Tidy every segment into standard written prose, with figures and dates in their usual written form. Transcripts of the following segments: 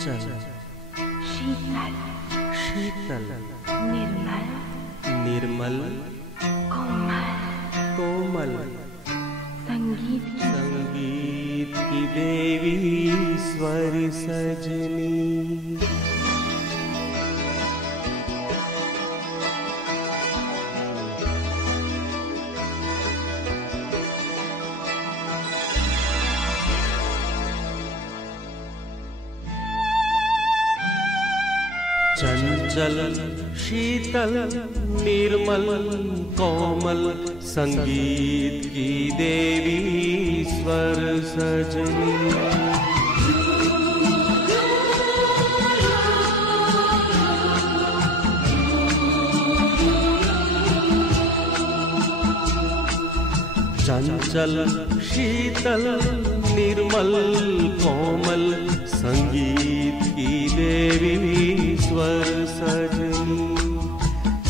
चंचल शीतल शीतल निर्मल निर्मल कोमल कोमल संगीत की देवी स्वर सजनी। चंचल शीतल निर्मल कोमल संगीत की देवी स्वर सजनी। चंचल शीतल निर्मल कोमल संगीत की देवी स्वर सजनी।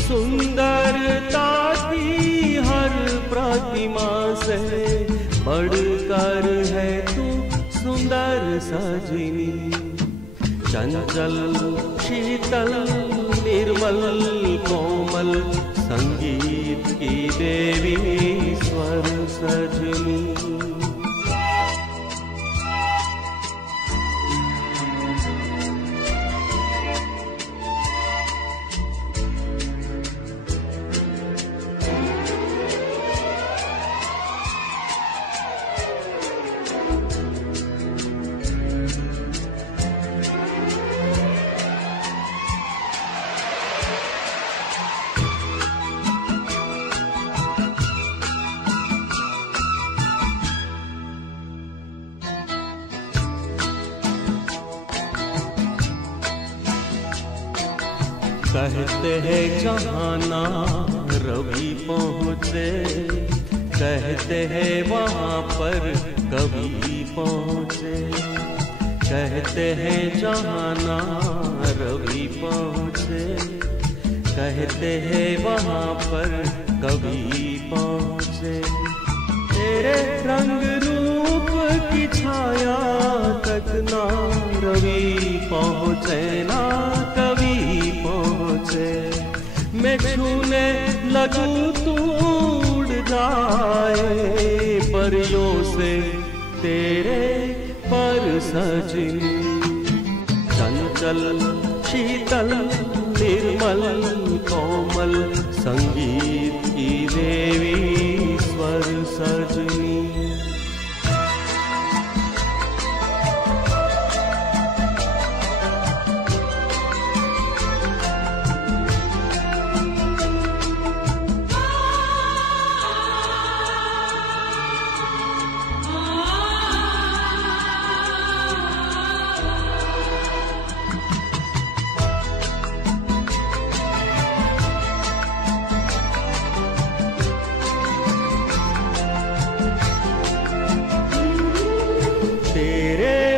सुंदरता की हर प्रतिमा से बढ़कर है तू सुंदर सजनी। चंचल शीतल निर्मल कोमल संगीत की देवी स्वर सजनी। कहते हैं जहाना रवि पहुँचे, कहते हैं वहाँ पर कभी पहुँचे। कहते हैं जहाना रवि पहुँचे, कहते हैं वहाँ पर कभी पहुँचे। तेरे रंग रूप की छाया तक ना रवि पहुँचे ना कभी पहुँचे। मैं छूने लगूं तू उड़ जाए परियों से तेरे पर सजनी। चंचल शीतल निर्मल कोमल संगीत की देवी स्वर सजनी।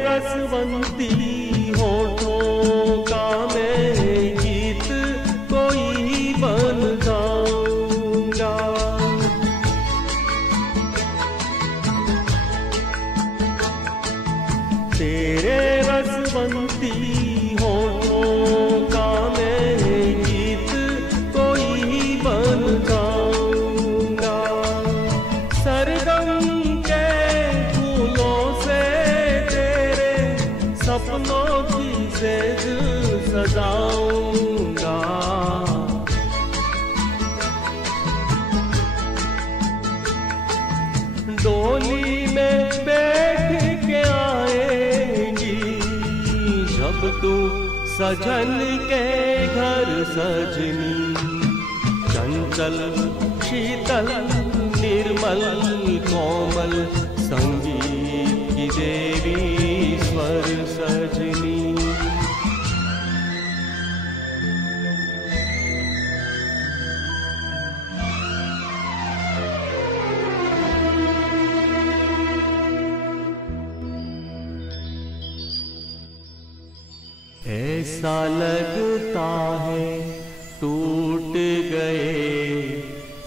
रसवंती होठों का मैं गीत कोई बन जाऊंगा। तेरे रसवंती होठों का मैं गीत कोई बन जाऊंगा। सरगम के फूलों से सपनों की सेज सजाऊंगा। डोली में बैठ के आएगी जब तू सजन के घर सजनी। चंचल शीतल निर्मल कोमल संगीत की देवी स्वर सजनी। ऐसा लगता है टूट गए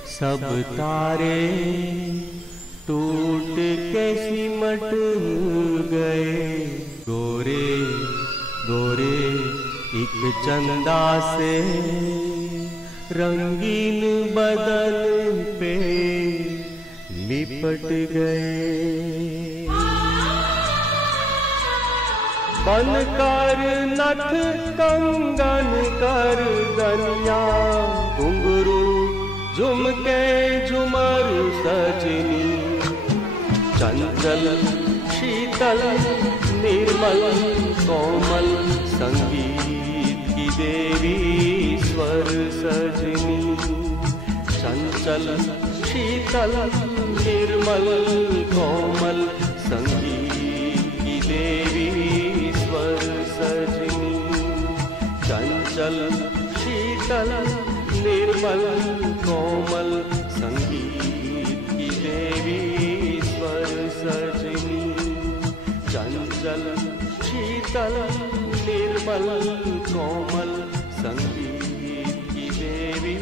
सब तारे, टूट के सिमट गए गोरे एक चंदा से रंगीन बदन पे लिपट गए, बनकर नथ कंगन कर दनिया घुंघरू झुमके झुमर सजनी, चंचल शीतल निर्मल कोमल संगीत की देवी स्वर सजनी, चंचल शीतल निर्मल कोमल संगीत की देवी स्वर सजनी, चंचल शीतल निर्मल कोमल संगीत की देवी स्वर सजनी, चंचल शीतल निर्मल कोमल संगीत की देवी